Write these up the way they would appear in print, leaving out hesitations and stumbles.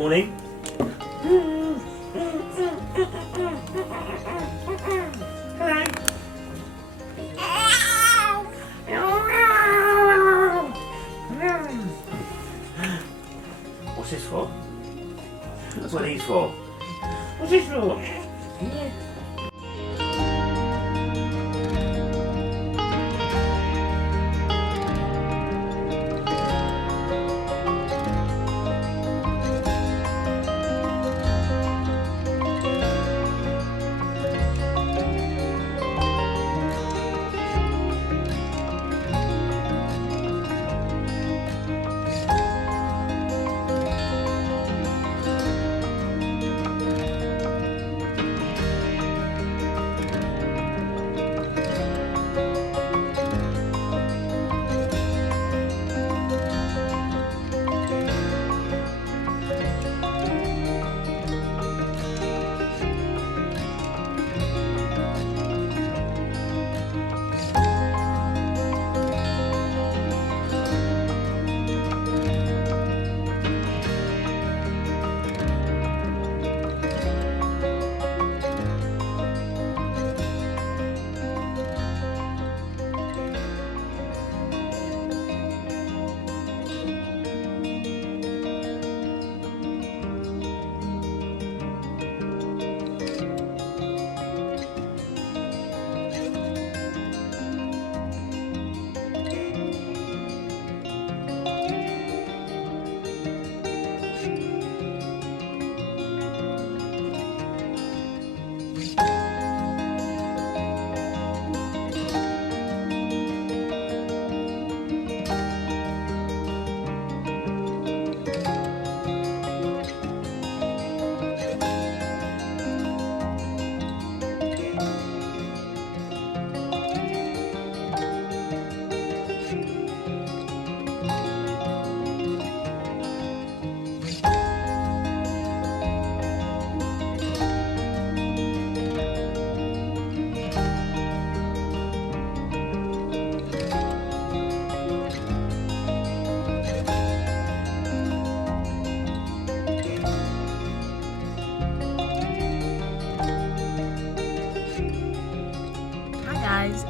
Morning. What's this for? What are these for? What's this for?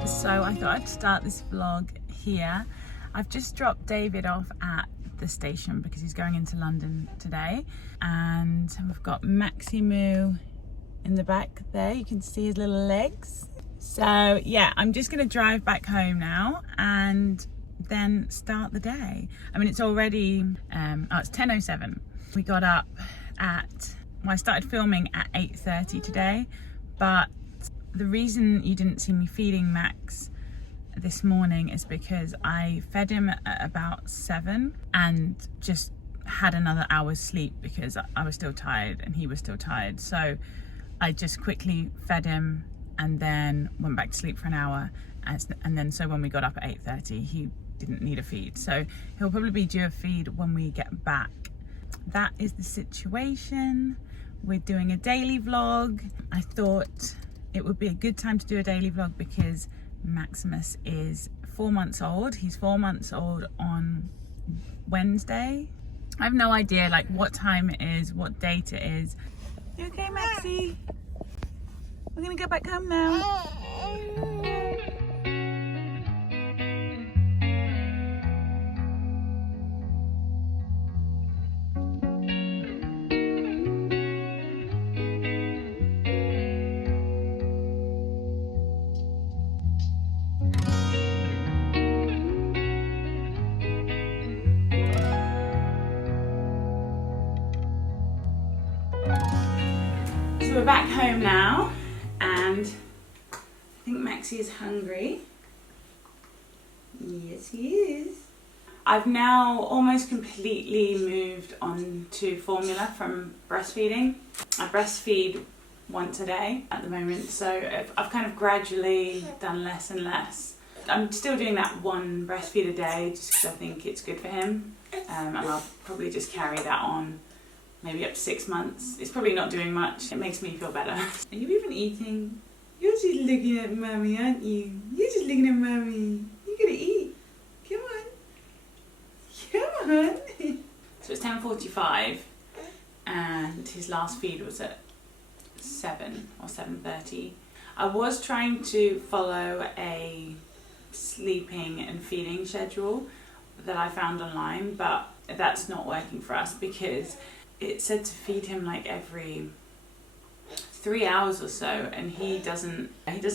So I thought I'd start this vlog here. I've just dropped David off at the station because he's going into London today, and we've got Maximus in the back there. You can see his little legs. So yeah, I'm just gonna drive back home now and then start the day. I mean, it's already it's 10:07. We got up at, well, I started filming at 8:30 today, but the reason you didn't see me feeding Max this morning is because I fed him at about 7 and just had another hour's sleep because I was still tired and he was still tired. So I just quickly fed him and then went back to sleep for an hour. And then so when we got up at 8:30, he didn't need a feed. So he'll probably be due a feed when we get back. That is the situation. We're doing a daily vlog. I thought it would be a good time to do a daily vlog because Maximus is 4 months old. He's 4 months old on Wednesday. I have no idea like what time it is, what date it is. You okay, Maxie? We're gonna go back home now. So we're back home now, and I think Maxie is hungry. Yes, he is. I've now almost completely moved on to formula from breastfeeding. I breastfeed once a day at the moment, so I've kind of gradually done less and less. I'm still doing that one breastfeed a day just because I think it's good for him, and I'll probably just carry that on maybe up to 6 months. It's probably not doing much. It makes me feel better. Are you even eating? You're just looking at Mummy, aren't you? You're just looking at Mummy. You're gonna eat. Come on. Come on. So it's 10:45 and his last feed was at 7 or 7:30. I was trying to follow a sleeping and feeding schedule that I found online, but that's not working for us because it said to feed him like every 3 hours or so, and he doesn't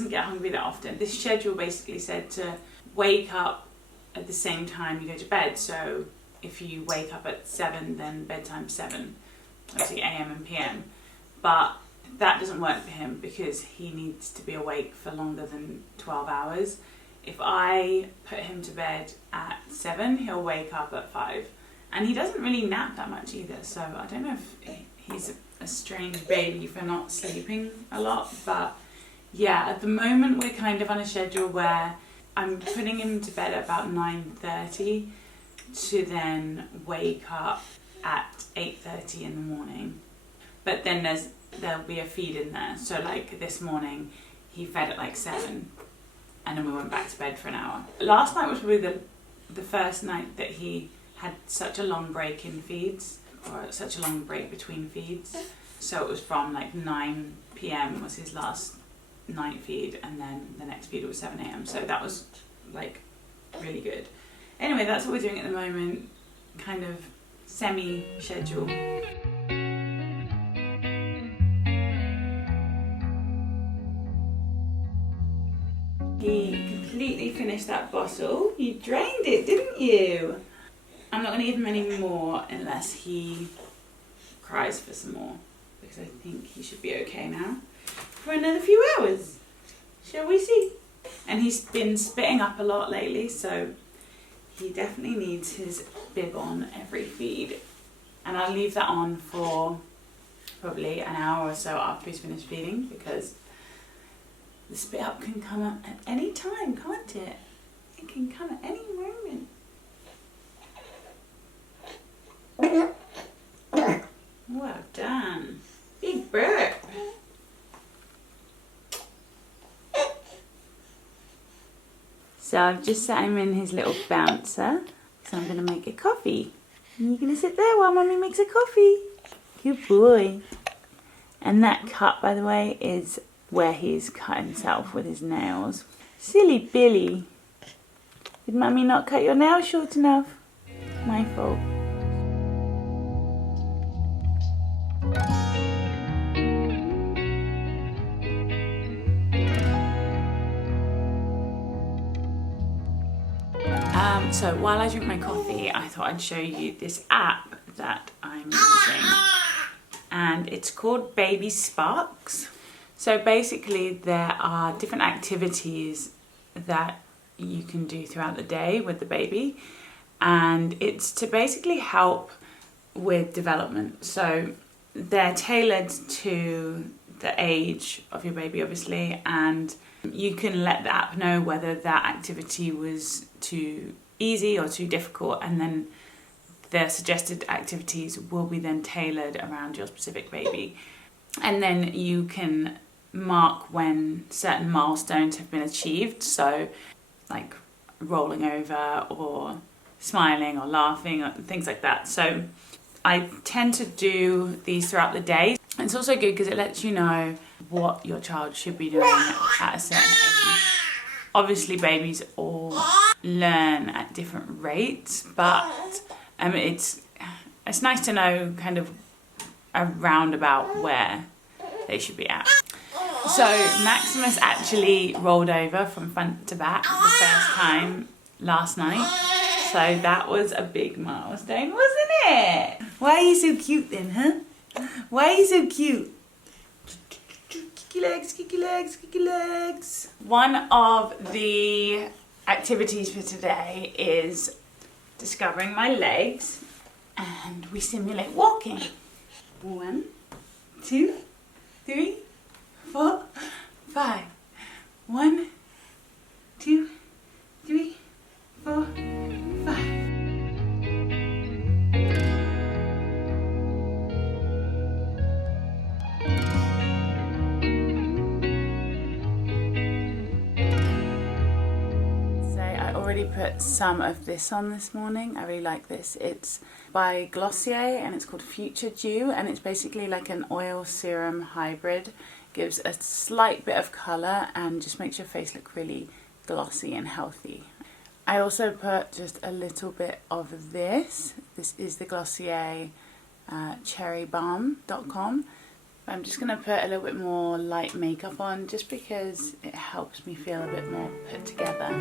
get hungry that often. This schedule basically said to wake up at the same time you go to bed. So if you wake up at 7, then bedtime 7, obviously AM and PM. But that doesn't work for him because he needs to be awake for longer than 12 hours. If I put him to bed at 7, he'll wake up at 5. And he doesn't really nap that much either, so I don't know if he's a strange baby for not sleeping a lot. But yeah, at the moment we're kind of on a schedule where I'm putting him to bed at about 9:30 to then wake up at 8:30 in the morning. But then there'll be a feed in there. So like this morning, he fed at like 7, and then we went back to bed for an hour. Last night was probably the first night that he had such a long break in feeds, or such a long break between feeds. So it was from like 9 PM was his last night feed, and then the next feed was 7 AM. So that was like really good. Anyway, that's what we're doing at the moment, kind of semi-schedule. He completely finished that bottle. You drained it, didn't you? I'm not going to give him any more unless he cries for some more, because I think he should be okay now for another few hours. Shall we see? And he's been spitting up a lot lately, so he definitely needs his bib on every feed. And I'll leave that on for probably an hour or so after he's finished feeding, because the spit up can come up at any time, can't it? It can come at any moment. Well done. Big burp. So I've just sat him in his little bouncer, so I'm going to make a coffee. And you're going to sit there while Mummy makes a coffee. Good boy. And that cut, by the way, is where he's cut himself with his nails. Silly Billy. Did Mummy not cut your nails short enough? My fault. So while I drink my coffee, I thought I'd show you this app that I'm using. And it's called Baby Sparks. So basically there are different activities that you can do throughout the day with the baby. And it's to basically help with development. So they're tailored to the age of your baby, obviously, and you can let the app know whether that activity was too easy or too difficult, and then the suggested activities will be then tailored around your specific baby. And then you can mark when certain milestones have been achieved, so like rolling over or smiling or laughing or things like that. So I tend to do these throughout the day. It's also good because it lets you know what your child should be doing at a certain age. Obviously babies all learn at different rates, but it's nice to know kind of around about where they should be at. So Maximus actually rolled over from front to back the first time last night. So that was a big milestone, wasn't it? Why are you so cute then, huh? Why are you so cute? Kicky legs, kicky legs, kicky legs. One of the activities for today is discovering my legs, and we simulate walking. 1, 2, 3, 4, 5. 1, 2, 3, 4, 5. already put some of this on this morning. I really like this. It's by Glossier and it's called Future Dew, and it's basically like an oil serum hybrid. Gives a slight bit of colour and just makes your face look really glossy and healthy. I also put just a little bit of this. This is the Glossier cherrybalm.com. I'm just going to put a little bit more light makeup on just because it helps me feel a bit more put together.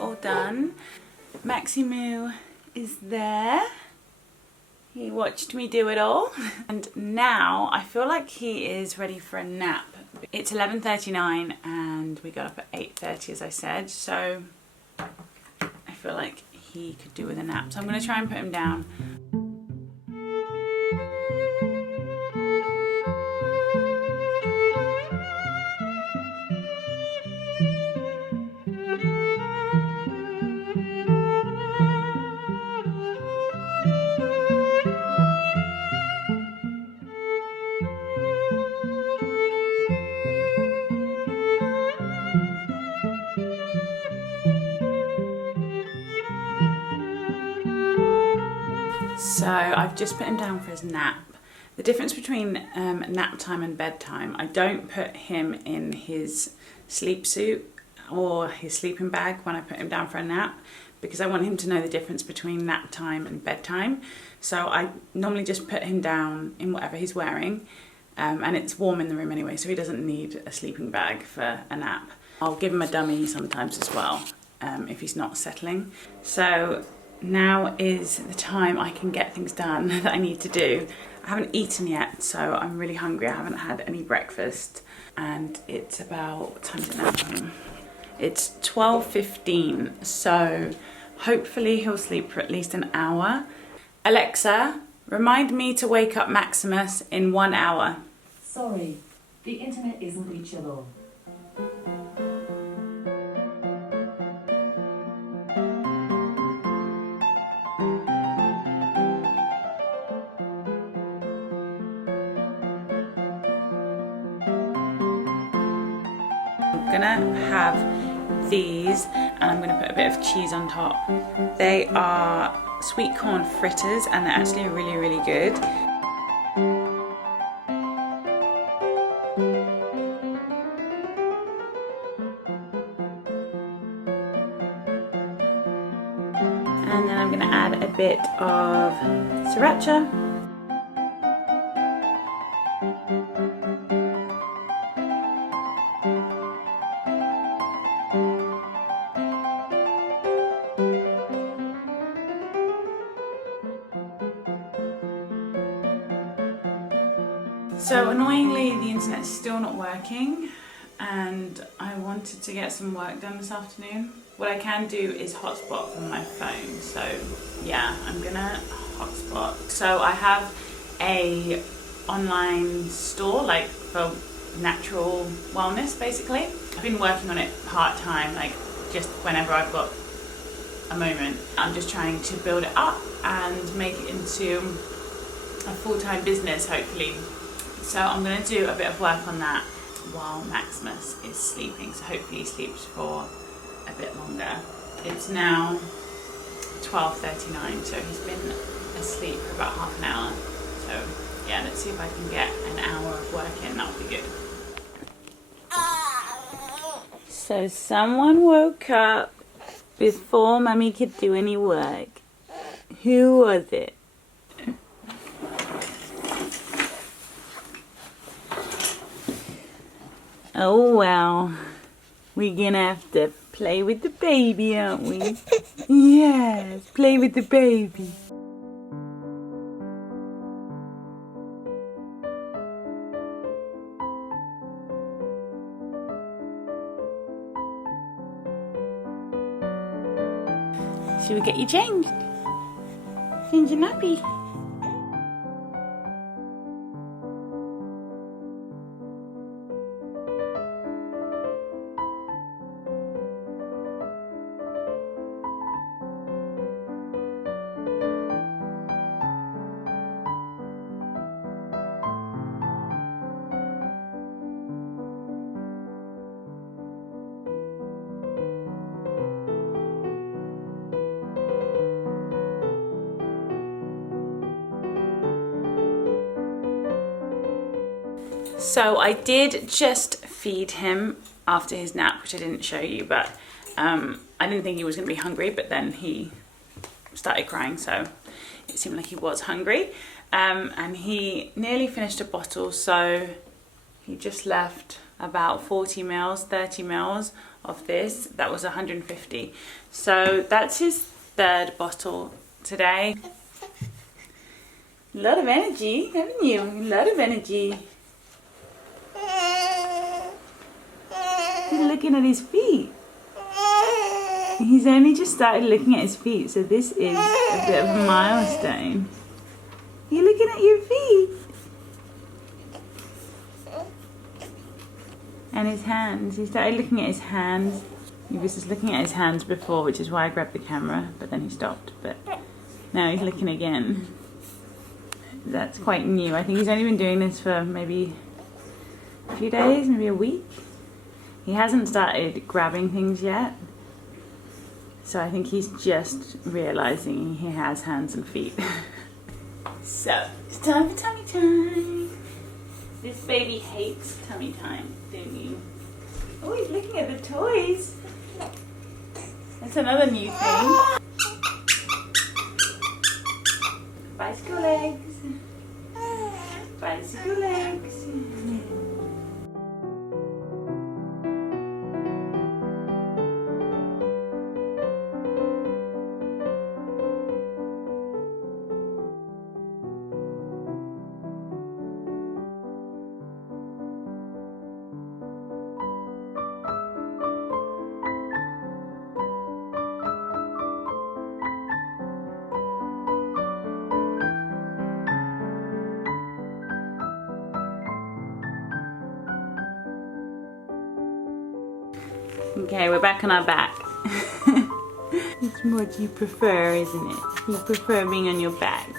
All done. Maximus is there. He watched me do it all. And now I feel like he is ready for a nap. It's 11:39 and we got up at 8:30 as I said, so I feel like he could do with a nap. So I'm going to try and put him down. So I've just put him down for his nap. The difference between nap time and bedtime, I don't put him in his sleep suit or his sleeping bag when I put him down for a nap, because I want him to know the difference between nap time and bedtime. So I normally just put him down in whatever he's wearing, and it's warm in the room anyway, so he doesn't need a sleeping bag for a nap. I'll give him a dummy sometimes as well, if he's not settling. So now is the time I can get things done that I need to do. I haven't eaten yet, so I'm really hungry. I haven't had any breakfast, and it's about, what time is it now? It's 12:15, so hopefully he'll sleep for at least an hour. Alexa, remind me to wake up Maximus in 1 hour. Sorry, the internet isn't reachable. I'm gonna have these and I'm gonna put a bit of cheese on top. They are sweet corn fritters and they're actually really, really good. And then I'm gonna add a bit of sriracha. So annoyingly the internet's still not working and I wanted to get some work done this afternoon. What I can do is hotspot from my phone, so yeah, I'm gonna hotspot. So I have a online store like for natural wellness basically. I've been working on it part-time, like just whenever I've got a moment. I'm just trying to build it up and make it into a full-time business hopefully. So I'm going to do a bit of work on that while Maximus is sleeping, so hopefully he sleeps for a bit longer. It's now 12:39, so he's been asleep for about half an hour. So yeah, let's see if I can get an hour of work in, that'll be good. So someone woke up before Mummy could do any work. Who was it? Oh well, we're gonna have to play with the baby, aren't we? Yes, play with the baby. Should we get you changed? Change your nappy. So I did just feed him after his nap, which I didn't show you, but I didn't think he was going to be hungry, but then he started crying, so it seemed like he was hungry. And he nearly finished a bottle, so he just left about 40 mils, 30 mils of this. That was 150. So that's his third bottle today. A lot of energy, haven't you? A lot of energy. He's looking at his feet. He's only just started looking at his feet, so this is a bit of a milestone. You're looking at your feet. And his hands. He started looking at his hands. He was just looking at his hands before, which is why I grabbed the camera, but then he stopped. But now he's looking again. That's quite new. I think he's only been doing this for maybe a few days, maybe a week. He hasn't started grabbing things yet, so I think he's just realizing he has hands and feet. So it's time for tummy time. This baby hates tummy time, don't you? Oh, he's looking at the toys. That's another new thing. Bicycle legs. Bicycle legs. Okay, we're back on our back. It's what you prefer, isn't it? You prefer being on your back.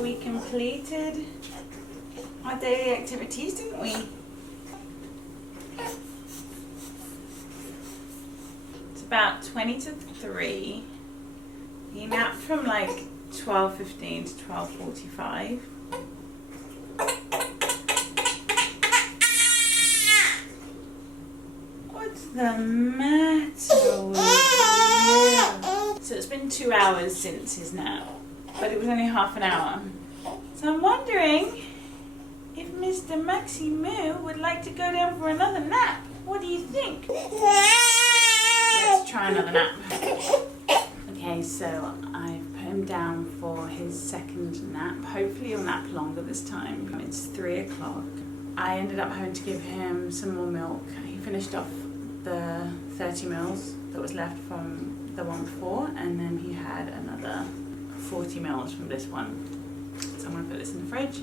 We completed our daily activities, didn't we? It's about 20 to 3. He napped from like 12:15 to 12:45. What's the matter with you? So it's been 2 hours since his nap, but it was only half an hour. So I'm wondering if Mr. Maximus would like to go down for another nap. What do you think? Let's try another nap. Okay, so I've put him down for his second nap. Hopefully he'll nap longer this time. It's 3 o'clock. I ended up having to give him some more milk. He finished off the 30 mils that was left from the one before, and then he had another 40 mils from this one. So I'm going to put this in the fridge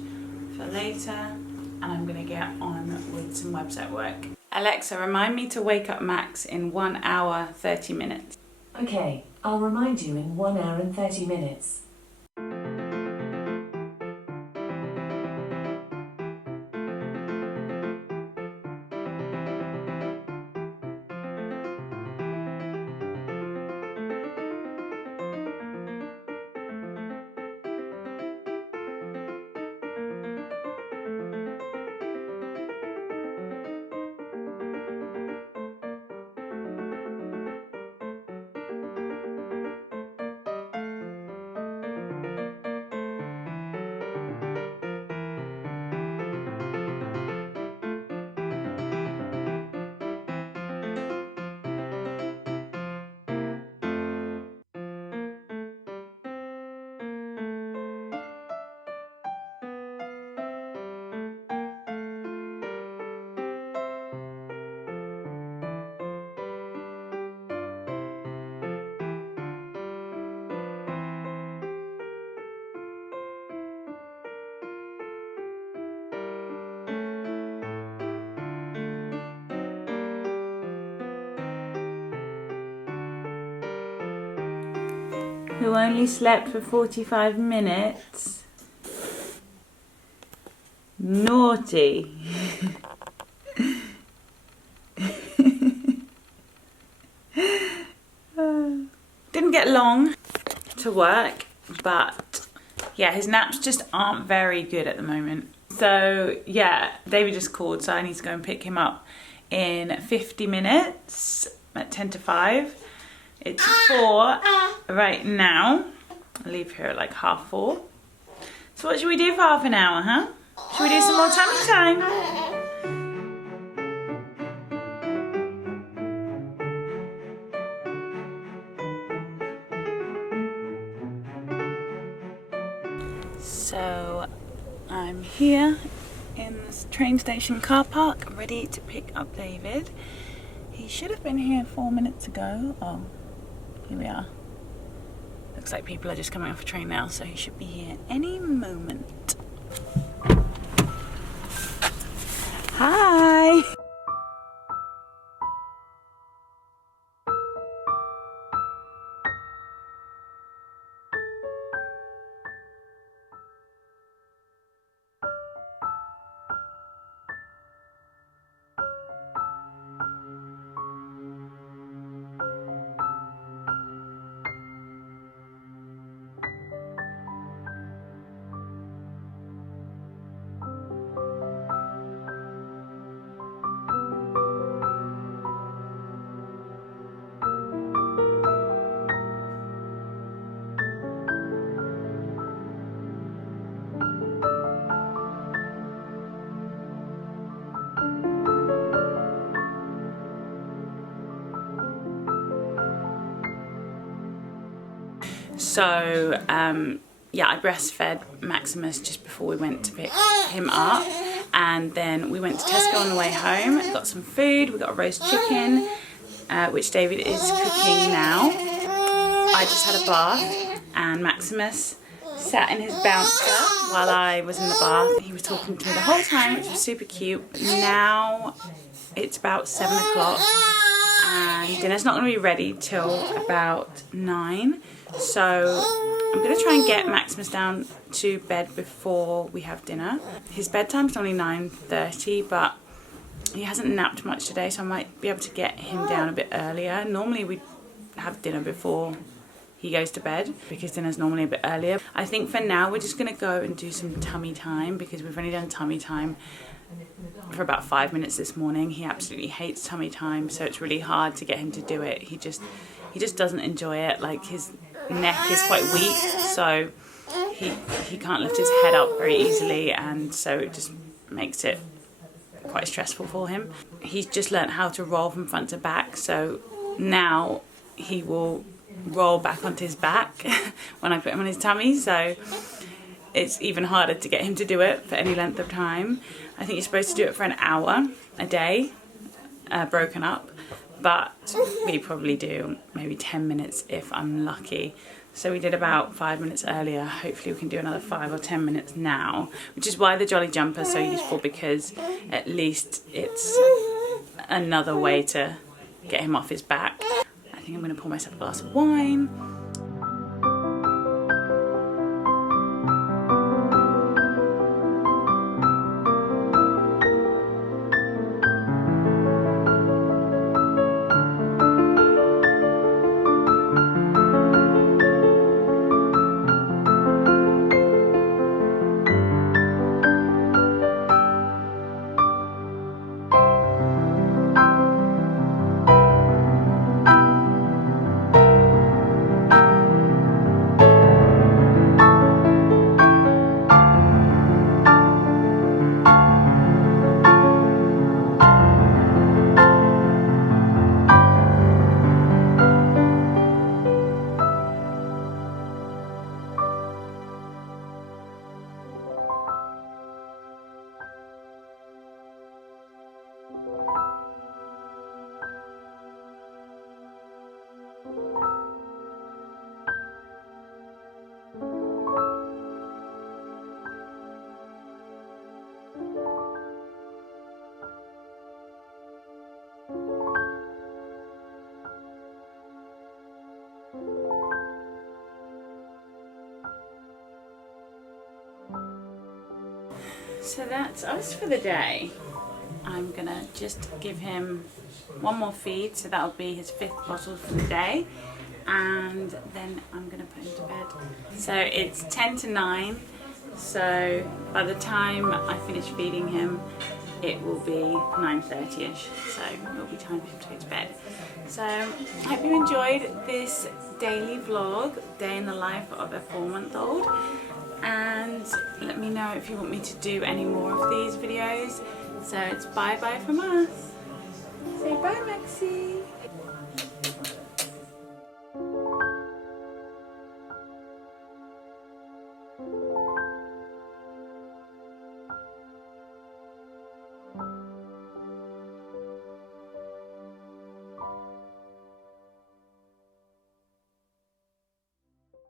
for later, and I'm going to get on with some website work. Alexa, remind me to wake up Max in 1 hour 30 minutes. Okay, I'll remind you in 1 hour and 30 minutes. Who only slept for 45 minutes? Naughty. Didn't get long to work, but yeah, his naps just aren't very good at the moment. So yeah, David just called, so I need to go and pick him up in 50 minutes at 10 to 5. It's 4 right now. I'll leave here at like 4:30. So what should we do for half an hour, huh? Should we do some more tummy time? So I'm here in this train station car park, ready to pick up David. He should have been here 4 minutes ago. Oh, here we are. Looks like people are just coming off a train now, so he should be here any moment. Hi! So, yeah, I breastfed Maximus just before we went to pick him up. And then we went to Tesco on the way home, got some food, we got a roast chicken, which David is cooking now. I just had a bath, and Maximus sat in his bouncer while I was in the bath. He was talking to me the whole time, which was super cute. Now it's about 7 o'clock, and dinner's not going to be ready till about 9. So I'm going to try and get Maximus down to bed before we have dinner. His bedtime's only 9:30, but he hasn't napped much today, so I might be able to get him down a bit earlier. Normally we have dinner before he goes to bed, because dinner's normally a bit earlier. I think for now we're just going to go and do some tummy time, because we've only done tummy time for about 5 minutes this morning. He absolutely hates tummy time, so it's really hard to get him to do it. He just doesn't enjoy it. Like, his neck is quite weak, so he can't lift his head up very easily, and so it just makes it quite stressful for him. He's just learnt how to roll from front to back, so now he will roll back onto his back when I put him on his tummy, so it's even harder to get him to do it for any length of time. I think you're supposed to do it for an hour a day, broken up, but we probably do maybe 10 minutes if I'm lucky. So we did about 5 minutes earlier. Hopefully we can do another 5 or 10 minutes now, which is why the jolly jumper is so useful, because at least it's another way to get him off his back. I think I'm going to pour myself a glass of wine. So that's us for the day. I'm gonna just give him one more feed, so that'll be his 5th bottle for the day, and then I'm gonna put him to bed. So it's 10 to 9, so by the time I finish feeding him it will be 9:30ish, so it'll be time for him to go to bed. So I hope you enjoyed this daily vlog, day in the life of a 4-month-old, and let me know if you want me to do any more of these videos. So it's bye bye from us. Say bye, Maxie.